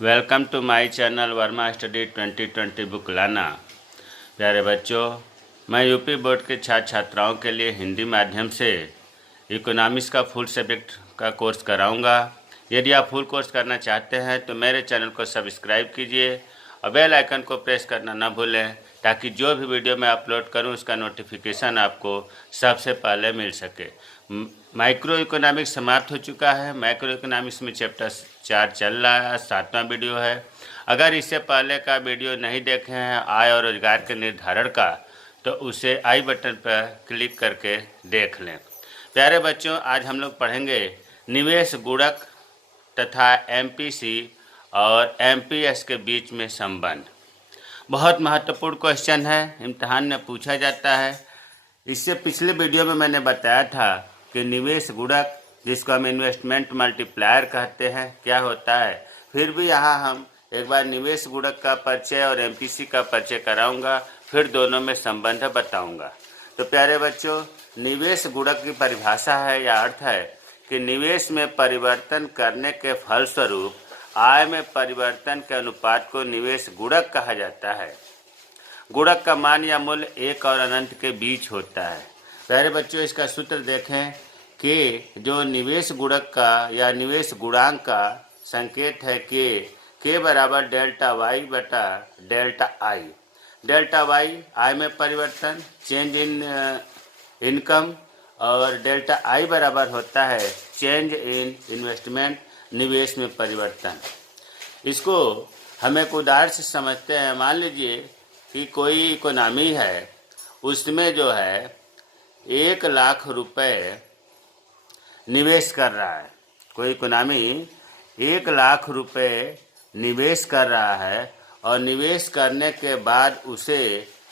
Welcome to my channel Verma study 2020 book लाना। प्यारे बच्चों, मैं यूपी बोर्ड के छात्र छात्राओं के लिए हिंदी माध्यम से इकोनॉमिक्स का फुल सब्जेक्ट का कोर्स कराऊंगा। यदि आप फुल कोर्स करना चाहते हैं तो मेरे चैनल को सब्सक्राइब कीजिए और बेल आइकन को प्रेस करना न भूलें, ताकि जो भी वीडियो मैं अपलोड करूं उसका नोटिफिकेशन आपको सबसे पहले मिल सके। माइक्रो इकोनॉमिक्स समाप्त हो चुका है। माइक्रो इकोनॉमिक्स में चैप्टर 4 चल रहा है, 7वां वीडियो है। अगर इससे पहले का वीडियो नहीं देखे हैं आय और रोजगार के निर्धारण का, तो उसे आई बटन पर क्लिक करके देख लें। प्यारे बच्चों, आज हम लोग पढ़ेंगे निवेश गुणक तथा एमपीसी और एमपीएस के बीच में संबंध। बहुत महत्वपूर्ण क्वेश्चन है, इम्तिहान में पूछा जाता है। इससे पिछले वीडियो में मैंने बताया था कि निवेश गुणक, जिसको हम इन्वेस्टमेंट मल्टीप्लायर कहते हैं, क्या होता है। फिर भी यहाँ हम एक बार निवेश गुणक का परिचय और एमपीसी का परिचय कराऊंगा, फिर दोनों में संबंध बताऊंगा। तो प्यारे बच्चों, निवेश गुणक की परिभाषा है या अर्थ है कि निवेश में परिवर्तन करने के फलस्वरूप आय में परिवर्तन के अनुपात को निवेश गुणक कहा जाता है। गुणक का मान या मूल्य 1 और अनंत के बीच होता है। प्यारे बच्चों, इसका सूत्र देखें कि जो निवेश गुणक का या निवेश गुणांक का संकेत है के बराबर डेल्टा वाई बटा डेल्टा आई। डेल्टा वाई आय में परिवर्तन, चेंज इन इनकम, और डेल्टा आई बराबर होता है चेंज इन इन्वेस्टमेंट, निवेश में परिवर्तन। इसको हम एक उदाहरण से समझते हैं। मान लीजिए कि कोई इकोनॉमी है, उसमें जो है 1 लाख रुपए निवेश कर रहा है। कोई इकोनॉमी 1 लाख रुपए निवेश कर रहा है और निवेश करने के बाद उसे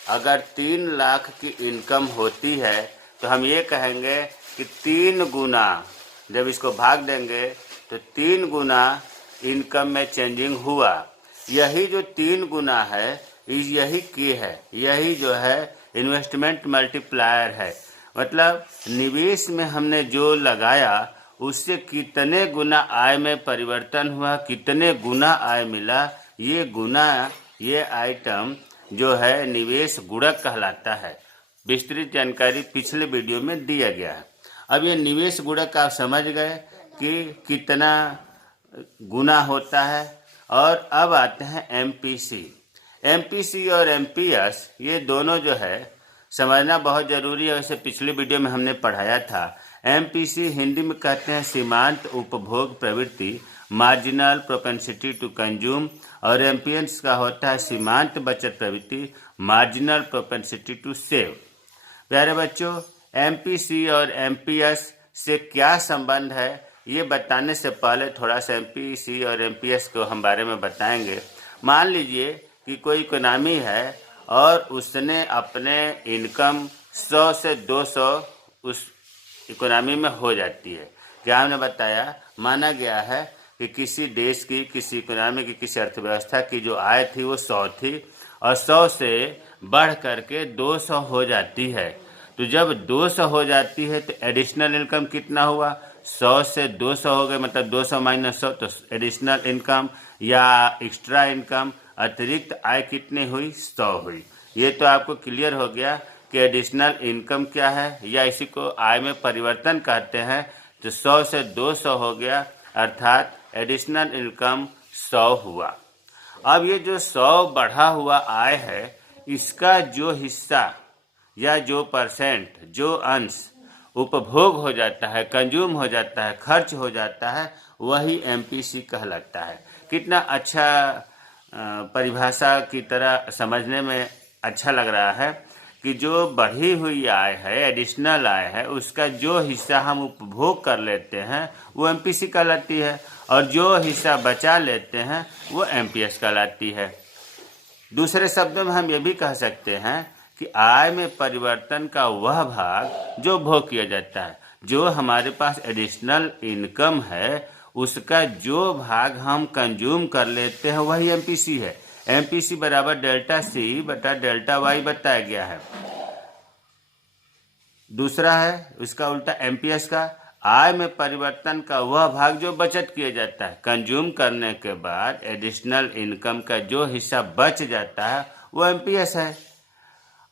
अगर 3 लाख की इनकम होती है तो हम ये कहेंगे कि 3 गुना, जब इसको भाग देंगे तो 3 गुना इनकम में चेंजिंग हुआ। यही जो 3 गुना है, यही के है, यही जो है इन्वेस्टमेंट मल्टीप्लायर है। मतलब निवेश में हमने जो लगाया उससे कितने गुना आय में परिवर्तन हुआ, कितने गुना आय मिला, ये गुना, ये आइटम जो है निवेश गुणक कहलाता है। विस्तृत जानकारी पिछले वीडियो में दिया गया है। अब ये निवेश गुणक आप समझ गए कि कितना गुना होता है। और अब आते हैं एमपीसी। एमपीसी और एमपीएस, ये दोनों जो है समझना बहुत ज़रूरी है। वैसे पिछले वीडियो में हमने पढ़ाया था। एमपीसी हिंदी में कहते हैं सीमांत उपभोग प्रवृत्ति, मार्जिनल प्रोपेंसिटी टू कंज्यूम, और एमपीएस का होता है सीमांत बचत प्रवृत्ति, मार्जिनल प्रोपेंसिटी टू सेव। प्यारे बच्चों, एमपीसी और एमपीएस से क्या संबंध है, ये बताने से पहले थोड़ा सा एमपीसी और एमपीएस को हम बारे में बताएंगे। मान लीजिए कि कोई इकोनॉमी है और उसने अपने इनकम 100 से 200 उस इकोनॉमी में हो जाती है। क्या हमने बताया, माना गया है कि किसी देश की, किसी इकोनॉमी की, किसी अर्थव्यवस्था की जो आय थी वो 100 थी और 100 से बढ़ करके 200 हो जाती है। तो जब 200 हो जाती है तो एडिशनल इनकम कितना हुआ, 100 से 200 हो गए, मतलब 200 माइनस 100, तो एडिशनल इनकम या एक्स्ट्रा इनकम, अतिरिक्त आय कितनी हुई, 100 हुई। ये तो आपको क्लियर हो गया कि एडिशनल इनकम क्या है, या इसी को आय में परिवर्तन कहते हैं। तो 100 से 200 हो गया, अर्थात एडिशनल इनकम 100 हुआ। अब ये जो 100 बढ़ा हुआ आय है, इसका जो हिस्सा या जो परसेंट, जो अंश उपभोग हो जाता है, कंज्यूम हो जाता है, खर्च हो जाता है, वही एमपीसी कहलाता है। कितना अच्छा परिभाषा की तरह समझने में अच्छा लग रहा है कि जो बढ़ी हुई आय है, एडिशनल आय है, उसका जो हिस्सा हम उपभोग कर लेते हैं वो एमपीसी कहलाती है, और जो हिस्सा बचा लेते हैं वो एमपीएस कहलाती है। दूसरे शब्दों में हम ये भी कह सकते हैं कि आय में परिवर्तन का वह भाग जो भोग किया जाता है, जो हमारे पास एडिशनल इनकम है, उसका जो भाग हम कंज्यूम कर लेते हैं वही एमपीसी है। एमपीसी बराबर डेल्टा सी बटा डेल्टा वाई बताया गया है। दूसरा है उसका उल्टा एमपीएस का। आय में परिवर्तन का वह भाग जो बचत किया जाता है। कंज्यूम करने के बाद एडिशनल इनकम का जो हिस्सा बच जाता है वो एमपीएस है।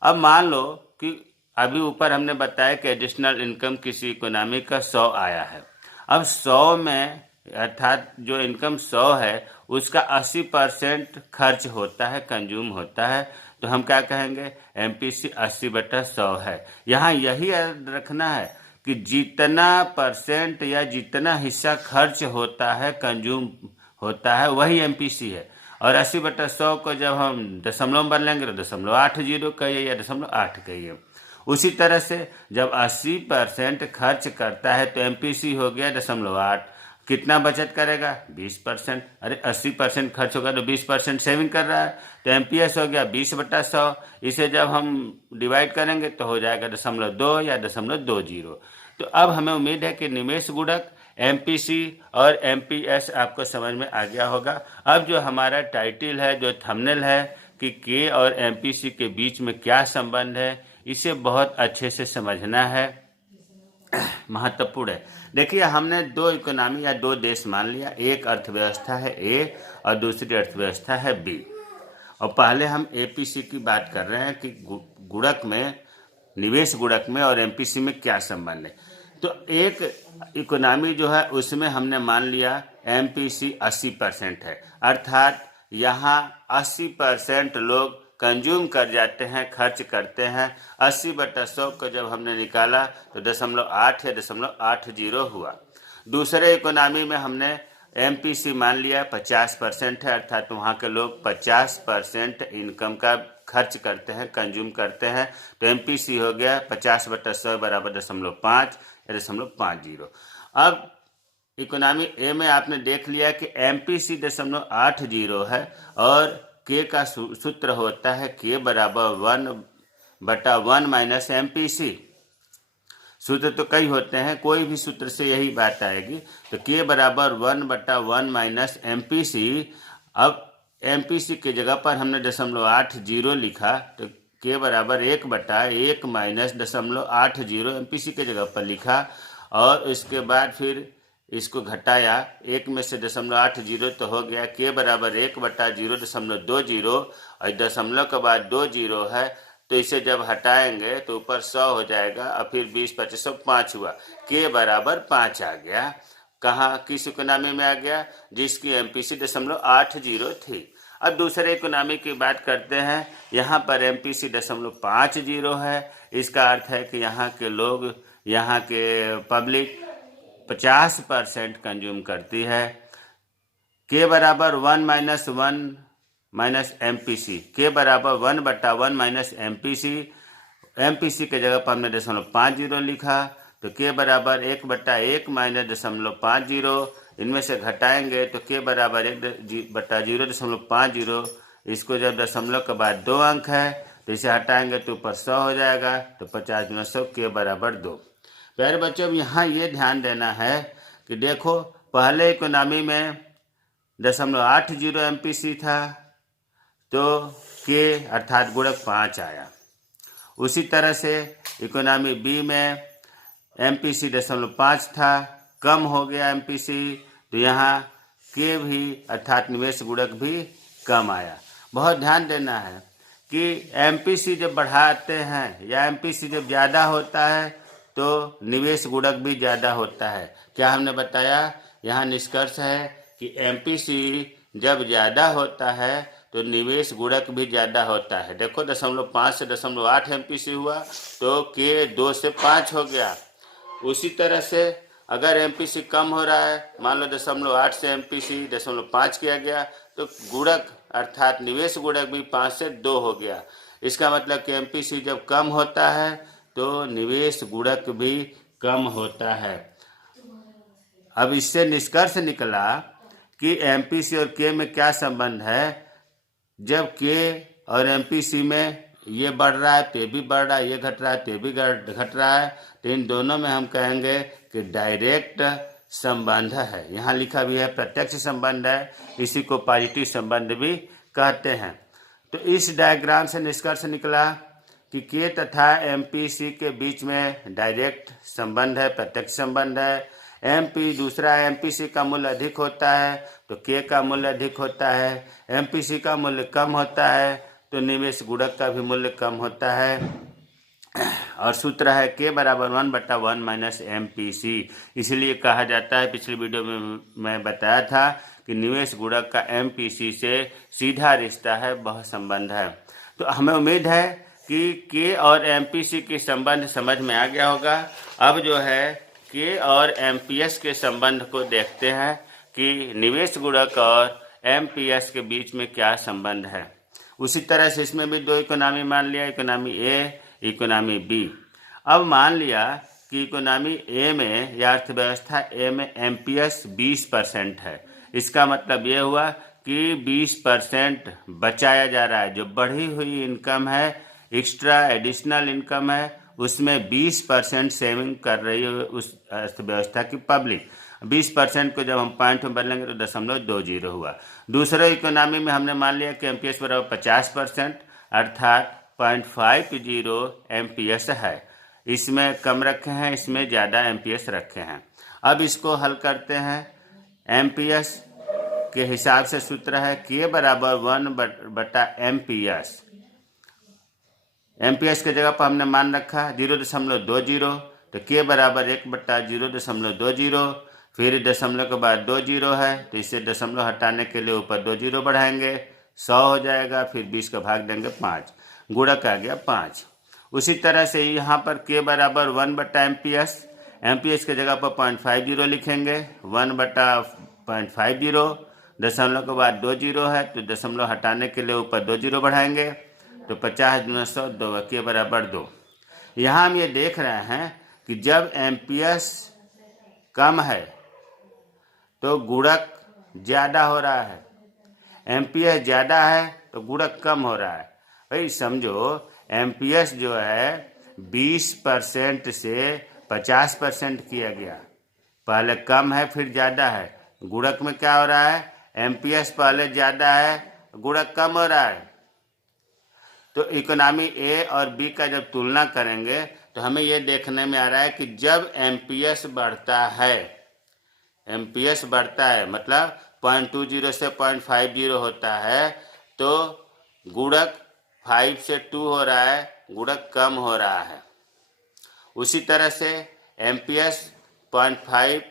अब मान लो कि अभी ऊपर हमने बताया कि एडिशनल इनकम किसी इकोनॉमी का 100 आया है। अब 100 में अर्थात जो इनकम 100 है उसका 80% खर्च होता है, कंज्यूम होता है, तो हम क्या कहेंगे, एमपीसी 80/100 है। यहाँ यही याद रखना है कि जितना परसेंट या जितना हिस्सा खर्च होता है, कंज्यूम होता है, वही एमपीसी है। और 80/100 को जब हम दशमलव में बदलेंगे तो 0.80 कहिए या 0.8 कहिए। उसी तरह से जब 80% खर्च करता है तो एमपीसी हो गया 0.8। कितना बचत करेगा, 20%। अरे 80% खर्च होगा तो 20% सेविंग कर रहा है, तो एमपीएस हो गया 20/100। इसे जब हम डिवाइड करेंगे तो हो जाएगा 0.2 या 0.20। तो अब हमें उम्मीद है कि निवेश गुणक, एमपीसी और एमपीएस आपको समझ में आ गया होगा। अब जो हमारा टाइटल है, जो थंबनेल है कि के और एमपीसी के बीच में क्या संबंध है, इसे बहुत अच्छे से समझना है, महत्वपूर्ण है। देखिए, हमने दो इकोनॉमी या दो देश मान लिया, एक अर्थव्यवस्था है ए और दूसरी अर्थव्यवस्था है बी। और पहले हम एपीसी की बात कर रहे हैं कि गुणक में, निवेश गुणक में और एमपीसी में क्या संबंध है। तो एक इकोनॉमी जो है उसमें हमने मान लिया एमपीसी 80% है, अर्थात यहाँ 80% लोग कंज्यूम कर जाते हैं, खर्च करते हैं। 80/100 को जब हमने निकाला तो 0.8 या 0.80 हुआ। दूसरे इकोनॉमी में हमने एमपीसी मान लिया 50% है, अर्थात वहाँ के लोग 50% इनकम का खर्च करते हैं, कंज्यूम करते हैं, तो एमपीसी हो गया 50/100 बराबर 0.5 या 0.50। अब इकोनॉमी ए में आपने देख लिया कि एमपीसी 0.80 है और के का सूत्र होता है के बराबर 1/1 माइनस एमपीसी। सूत्र तो कई होते हैं, कोई भी सूत्र से यही बात आएगी। तो के बराबर 1/1 माइनस एमपीसी। अब एमपीसी की जगह पर हमने 0.80 लिखा, तो के बराबर 1/1 माइनस 0.80 एमपीसी की जगह पर लिखा। और उसके बाद फिर इसको घटाया, एक में से 0.80 तो हो गया के बराबर 1/0.20 और दशमलव के बाद 2 जीरो है, तो इसे जब हटाएंगे तो ऊपर 100 हो जाएगा और फिर 20 25 5 हुआ, के बराबर 5 आ गया। कहाँ, किस इकोनॉमी में आ गया, जिसकी एमपीसी 0.80 थी। अब दूसरे इकोनॉमी की बात करते हैं, यहाँ पर एमपीसी 0.50 है। इसका अर्थ है कि यहाँ के लोग, यहाँ के पब्लिक 50% कंज्यूम करती है। के बराबर 1 माइनस 1 माइनस एमपीसी, के बराबर 1/1 माइनस एमपीसी। एमपीसी के जगह पर हमने 0.50 लिखा, तो के बराबर 1/1 माइनस 0.50। इनमें से घटाएंगे तो के बराबर 1/0.50। इसको जब दशमलव के बाद 2 अंक है तो इसे हटाएंगे तो ऊपर 100 हो जाएगा, तो 50 × 100 के बराबर 2। प्यारे बच्चों, यहाँ ये ध्यान देना है कि देखो, पहले इकोनॉमी में 0.80 एमपीसी था तो के अर्थात गुणक 5 आया। उसी तरह से इकोनॉमी बी में एमपीसी 0.5 था, कम हो गया एमपीसी, तो यहाँ के भी अर्थात निवेश गुणक भी कम आया। बहुत ध्यान देना है कि एमपीसी जब बढ़ाते हैं या एमपीसी जब ज़्यादा होता है तो निवेश गुणक भी ज़्यादा होता है। क्या हमने बताया, यहाँ निष्कर्ष है कि एमपीसी जब ज़्यादा होता है तो निवेश गुणक भी ज़्यादा होता है। देखो, 0.5 से 0.8 एमपीसी हुआ तो के 2 से 5 हो गया। उसी तरह से अगर एमपीसी कम हो रहा है, मान लो 0.8 से एमपीसी 0.5 किया गया, तो गुणक अर्थात निवेश गुणक भी 5 से 2 हो गया। इसका मतलब कि एमपीसी जब कम होता है तो निवेश गुणक भी कम होता है। अब इससे निष्कर्ष निकला कि एमपीसी और के में क्या संबंध है। जब के और एमपीसी में ये बढ़ रहा है तो ये भी बढ़ रहा है, ये घट रहा है तो ये भी घट रहा है, तो इन दोनों में हम कहेंगे कि डायरेक्ट संबंध है। यहाँ लिखा भी है प्रत्यक्ष संबंध है, इसी को पॉजिटिव संबंध भी कहते हैं। तो इस डायग्राम से निष्कर्ष निकला कि के तथा एमपीसी के बीच में डायरेक्ट संबंध है, प्रत्यक्ष संबंध है। दूसरा एमपीसी का मूल्य अधिक होता है तो के का मूल्य अधिक होता है। एमपीसी का मूल्य कम होता है तो निवेश गुणक का भी मूल्य कम होता है। और सूत्र है के बराबर 1/1 माइनस एमपीसी। इसलिए कहा जाता है, पिछली वीडियो में मैं बताया था कि निवेश गुणक का एमपीसी से सीधा रिश्ता है, वह संबंध है। तो हमें उम्मीद है कि के और एमपीसी के संबंध समझ में आ गया होगा। अब जो है के और एमपीएस के संबंध को देखते हैं कि निवेश गुणक और एमपीएस के बीच में क्या संबंध है। उसी तरह से इसमें भी दो इकोनॉमी मान लिया, इकोनॉमी ए, इकोनॉमी बी। अब मान लिया कि इकोनॉमी ए में या अर्थव्यवस्था ए में एमपीएस 20% है। इसका मतलब ये हुआ कि 20% बचाया जा रहा है। जो बढ़ी हुई इनकम है, एक्स्ट्रा एडिशनल इनकम है, उसमें 20% सेविंग कर रही है उस अर्थव्यवस्था की पब्लिक। 20% को जब हम पॉइंट में बदलेंगे तो 0.20 हुआ। दूसरे इकोनॉमी में हमने मान लिया कि एमपीएस बराबर 50%, अर्थात 0.50 एमपीएस है। इसमें कम रखे हैं, इसमें ज़्यादा एमपीएस रखे हैं। अब इसको हल करते हैं। एमपीएस के हिसाब से सूत्र है के बराबर 1/एमपीएस। एमपीएस के जगह पर हमने मान रखा 0.20, तो के बराबर 1/0.20। फिर दशमलव के बाद 20 है तो इसे दशमलव हटाने के लिए ऊपर 20 बढ़ाएंगे, 100 हो जाएगा। फिर 20 का भाग देंगे 5, गुणक आ गया 5। उसी तरह से यहाँ पर के बराबर 1/एमपीएस। एमपीएस के जगह पर 0.50 लिखेंगे, 1/0.50। दशमलव के बाद 20 है तो दशमलव हटाने के लिए ऊपर 20 बढ़ाएंगे, तो 50 × 100 2 के बराबर 2। यहाँ हम ये देख रहे हैं कि जब एमपीएस कम है तो गुणक ज़्यादा हो रहा है, एमपीएस ज़्यादा है तो गुणक कम हो रहा है। भाई समझो, एमपीएस जो है 20% से 50% किया गया, पहले कम है फिर ज़्यादा है। गुणक में क्या हो रहा है, एमपीएस पहले ज़्यादा है, गुणक कम हो रहा है। तो इकोनॉमी ए और बी का जब तुलना करेंगे तो हमें ये देखने में आ रहा है कि जब एमपीएस बढ़ता है मतलब 0.20 से 0.50 होता है तो गुणक 5 से 2 हो रहा है, गुणक कम हो रहा है। उसी तरह से एमपीएस 0.5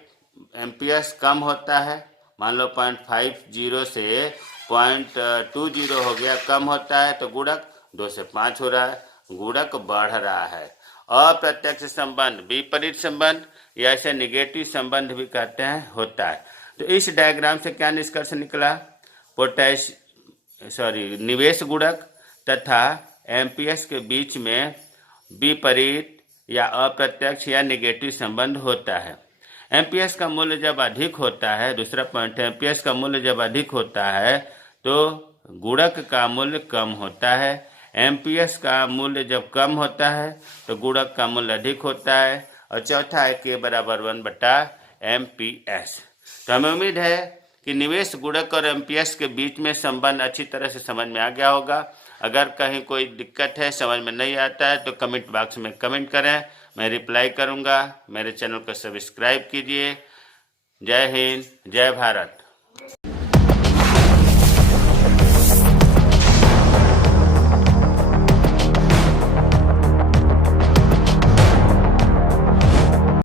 एमपीएस कम होता है, मान लो 0.50 से 0.20 हो गया, कम होता है तो गुणक 2 से 5 हो रहा है, गुणक बढ़ रहा है। अप्रत्यक्ष संबंध, विपरीत संबंध या इसे निगेटिव संबंध भी कहते हैं, होता है। तो इस डायग्राम से क्या निष्कर्ष निकला, निवेश गुणक तथा एमपीएस के बीच में विपरीत या अप्रत्यक्ष या निगेटिव संबंध होता है। एमपीएस का मूल्य जब अधिक होता है, दूसरा पॉइंट है, एमपीएस का मूल्य जब अधिक होता है तो गुणक का मूल्य कम होता है। एमपीएस का मूल्य जब कम होता है तो गुणक का मूल्य अधिक होता है। और चौथा है के बराबर 1/एमपीएस। तो हमें उम्मीद है कि निवेश गुणक और एमपीएस के बीच में संबंध अच्छी तरह से समझ में आ गया होगा। अगर कहीं कोई दिक्कत है, समझ में नहीं आता है तो कमेंट बॉक्स में कमेंट करें, मैं रिप्लाई करूंगा। मेरे चैनल को सब्सक्राइब कीजिए। जय हिंद, जय भारत।